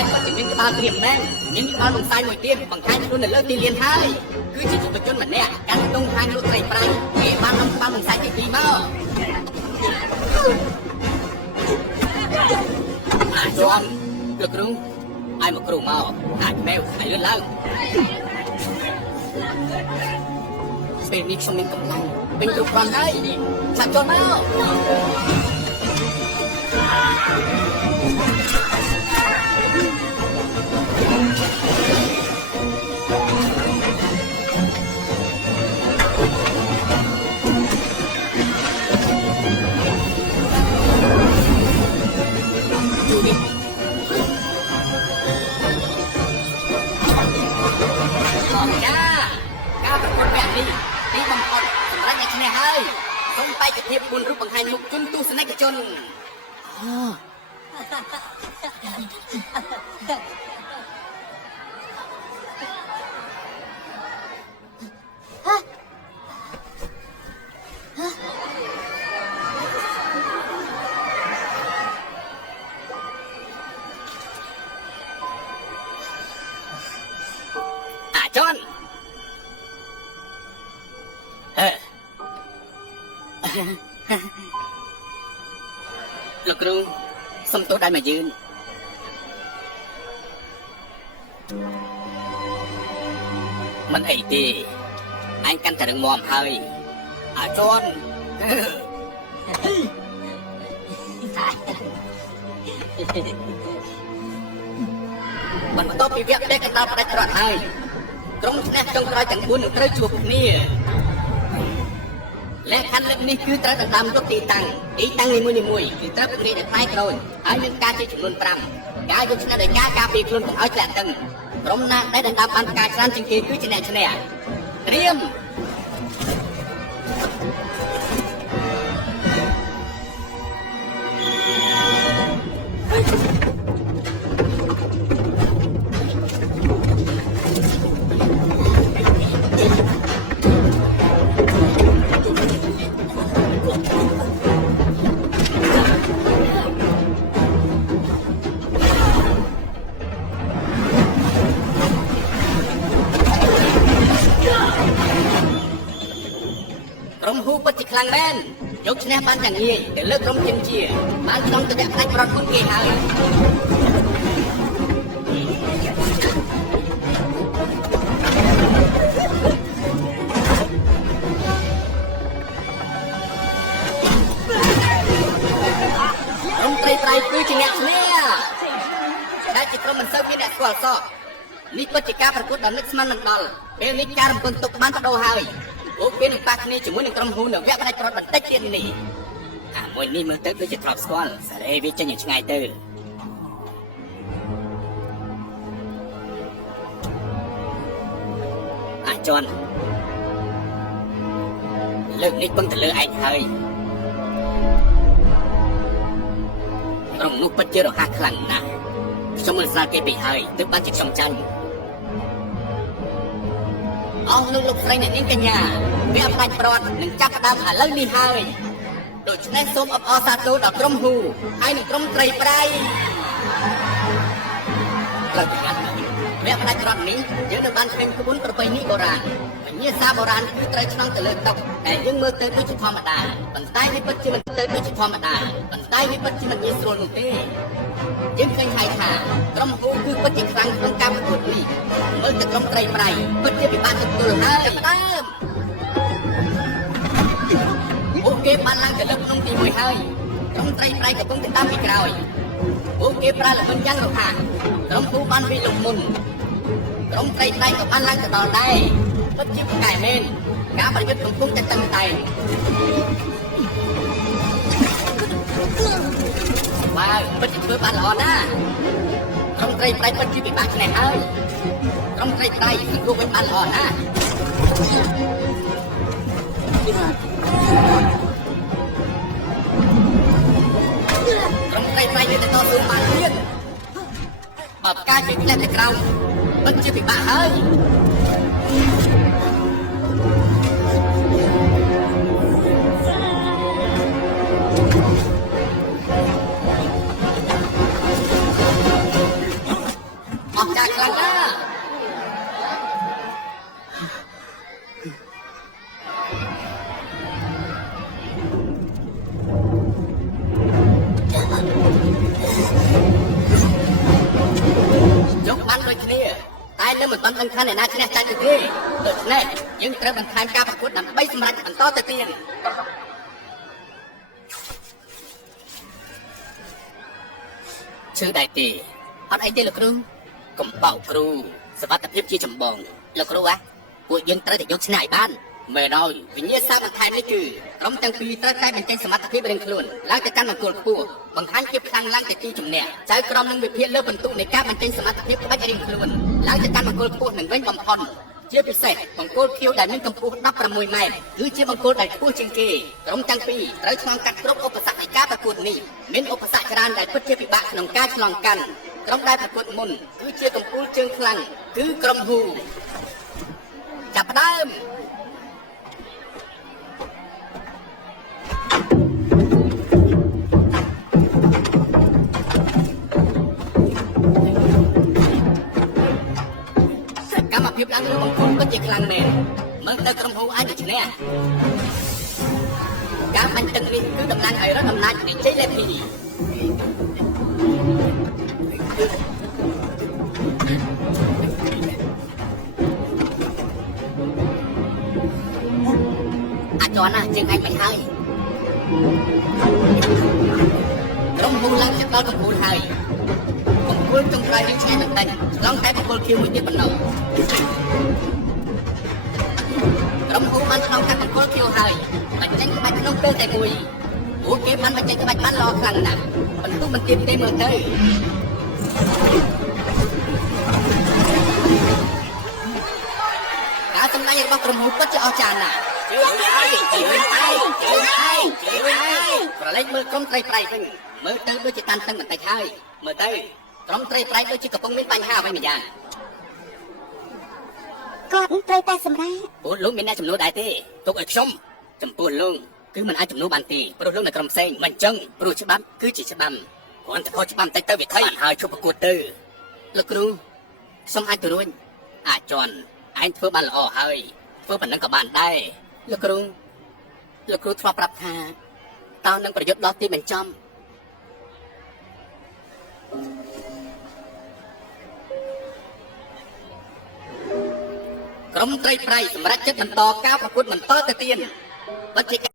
តែគាត់ជំនាញក្បាលព្រាមមែនមានក្បាលបង្សាយមួយទៀតបង្ហាញខ្លួននៅលើទីលានហើយគឺជាយុវជនម្នាក់កាន់ទងខាងលោកត្រីប្រៃគេបាននាំក្បាលបង្សាយទី2មកជាប់លោកគ្រូឲ្យមកគ្រូមកអាចមែវឲ្យលឿនឡើងពេលនេះខ្ញុំមានកម្លាំងពេញគ្រប់គ្រាន់ហើយឆាប់ចូលមកសូមបេក្ខភាព4រូបបង្ហាញមុខជនទស្សនិកជនចន់លោកគ្រូសុំទោសដែលមកយឺនមិនអីទេអញកាន់តែរឹងមាំហើយចន់បន្ទាប់ពីវគ្គដេកកណ្ដាលផ្ដាច់ច្រត់ហើយក្រុមស្នេហ៍ចុងក្រោយទាំង4នឹងត្រូវជួបគ្នាលក្ខខណ្ឌលើកនេះគឺត្រូវដណ្ដើមយកទីតាំងនីមួយៗគឺត្រូវពង្រីកដល់ផ្នែកក្រោយហើយមានការជាចំនួន5ការយកឈ្នះដោយការការពារខ្លួនកុំឲ្យធ្លាក់ទឹកក្រុមណាដែលដណ្ដើមបានផ្កាច្រើនជាងគេគឺជាអ្នកឈ្នះត្រៀមខ្លាំងមែនយកឈ្នះបានយ៉ាងងាយតែលើកក្រុមជិនជាបានក្នុងទម្លាក់ផ្ដាច់ប្រត់មុនគេហើយក្រុមត្រីប្រៃគឺជាអ្នកឈ្នះដែលជាក្រុមមិនសូវមានអ្នកស្គាល់សោះនេះពិតជាការប្រកួតដ៏នឹកស្មានមិនដល់ពេលនេះការរំពឹងទុកបានបដូរហើយពួកគេនឹងប៉ះគ្នាជាមួយនឹងក្រុមហ៊ុននៅវគ្គផ្ដាច់ប្រត់បន្តិចទៀតនេះមួយនេះមើលទៅដូចជាធ្លាប់ស្គាល់សារ៉េវាចេញយ៉ាងឆ្ងាយទៅជន់លើកនេះពឹងទៅលើឯងហើយក្រុមនោះពិតជារហ័សខ្លាំងណាស់ខ្ញុំមិនស្គាល់គេពីហើយទើបបានជាខ្ញុំចាញ់អស់លោកស្រីអ្នកនាងកញ្ញាវគ្គផ្ដាច់ប្រត់នឹងចាប់ផ្ដើមឥឡូវនេះហើយដូច្នេះសូមអបអរសាទរដល់ក្រុមហ៊ូហើយនឹងក្រុមត្រីប្រៃត្រូវប្រកាសវគ្គផ្ដាច់ប្រត់នេះយើងនឹងបានឃើញក្បួនប្រពៃណីបុរាណវិញ្ញាសាបុរាណគឺត្រូវឆ្លងទៅលើតុដែលយើងមើលទៅដូចជាធម្មតាប៉ុន្តែវាពិតជាមិនទៅដូចជាធម្មតាប៉ុន្តែវាពិតជាមិនងាយស្រួលនោះទេយើងឃើញហើយថាក្រុមហ៊ូគឺពិតជាខ្លាំងក្នុងការប្រកួតនេះមើលទៅក្រុមត្រីប្រៃពិតជាពិបាកទទួលហើយដើមពួកគេបានឡើងទៅលើភ្នំទី1ហើយក្រុមត្រីប្រៃកំពុងទៅតាមពីក្រោយពួកគេប្រើល្បិចយ៉ាងរហ័សក្រុមហ៊ូបានវាយលុកមុនក្រុមត្រីប្រៃក៏បានឡើងទៅដល់ដែរពិតជាប្រកែកមែនការប្រយុទ្ធកំពុងតែតឹងតែងបាទពិតជាធ្វើបានល្អណាស់ក្រុមត្រីប្រៃពិតជាពិបាកឈ្នះហើយក្រុមត្រីប្រៃគឺវិញបានល្អណាស់ក្រុមត្រីប្រៃនេះទៅតស៊ូបានទៀតបើផ្កាយពីផ្លែទៅក្រោមពិតជាពិបាកហើយ យកបានដូចគ្នាតែនៅមិនបានដឹងថាអ្នកណាឈ្នះចាញ់ទេដូច្នេះយើងត្រូវបន្ថែមការប្រកួតដើម្បីសម្រេចបន្តទៅទៀតឈឺដែរទេអត់អីទេលោកគ្រូកុំបោកគ្រូសុវត្ថិភាពជាចម្បងលោកគ្រូពួកយើងត្រូវតែយកឈ្នះឲ្យបានមែនហើយវិញ្ញាសាបន្ថែមនេះគឺក្រុមទាំងពីរត្រូវតែបញ្ចេញសមត្ថភាពរៀងខ្លួនឡើងទៅកាន់មង្គលខ្ពស់បង្ហាញភាពខ្លាំងឡើងទៅទីជំនះចៅក្រមនឹងវិភាគលើបន្ទុកនៃការបញ្ចេញសមត្ថភាពក្បាច់រៀងខ្លួនឡើងទៅកាន់មង្គលខ្ពស់នឹងវិញបំផុតជាពិសេសបង្គោលខៀវដែលមានកម្ពស់16ម៉ែត្រគឺជាបង្គោលដែលខ្ពស់ជាងគេក្រុមទាំងពីរត្រូវឆ្លងកាត់គ្រប់ឧបសគ្គនៃការប្រកួតនេះមានឧបសគ្គច្រើនដែលពិតជាពិបាកក្នុងការឆ្លងកាត់ក្រុមដែលប្រកួតមុនគឺជាកំពូលជើងខ្លាំងគឺក្រុមហ៊ូចាប់ផ្ដើមកម្មភាពឡើងលើបង្គោលពិតជាខ្លាំងមែនមើលទៅក្រុមហ៊ូអាចឈ្នះការបាញ់ទឹកនេះគឺតំណាងឲ្យរដ្ឋអំណាចនៃជ័យលាភីអាចន់ណាជាងឯងមិនហើយក្រុមហ៊ូឡើងដល់កំពូលហើយកំពូលចុងក្រោយនេះឈ្នះបន្តិចឆ្លងតែកំពូលខៀវមួយទៀតប៉ុណ្ណោះក្រុមហ៊ូបានឆ្លងកាត់កំពូលខៀវហើយបញ្ចេញក្បាច់ក្នុងពេលតែមួយពួកគេបានបញ្ចេញក្បាច់បានល្អខ្លាំងណាស់បន្ទុកមិនទៀតទេមើលទៅការសម្ដែងរបស់ក្រុមហ៊ូពិតជាអស្ចារ្យណាស់ជឿហើយប្រឡែកមើលក្រុមត្រីប្រៃវិញមើលទៅដូចជាតានតឹងបន្តិចហើយមើលទៅក្រុមត្រីប្រៃដូចជាកំពុងមានបញ្ហាអ្វីម្យ៉ាងគាត់ត្រូវតែសម្រាប់ពួកលោកមានអ្នកចំនួនដែរទេទុកឲ្យខ្ញុំចំពោះលោកគឺមិនអាចចំនួនបានទេព្រោះលោកនៅក្រុមផ្សេងមិនអញ្ចឹងព្រោះច្បាប់គឺជាច្បាប់គ្រាន់តែខុសច្បាប់បន្តិចទៅវាថៃហើយជប់ប្រកួតទៅលោកគ្រូសូមអាចទៅរួចអាចន់ឯងធ្វើបានល្អហើយធ្វើប៉ុណ្ណឹងក៏បានដែរលោកគ្រូធ្លាប់ប្រាប់ថាតើនឹងប្រយុទ្ធដល់ទីបញ្ចប់ក្រុមត្រីប្រៃសម្រាប់ចិត្តបន្តការប្រកួតបន្តទៅទៀតពិតជា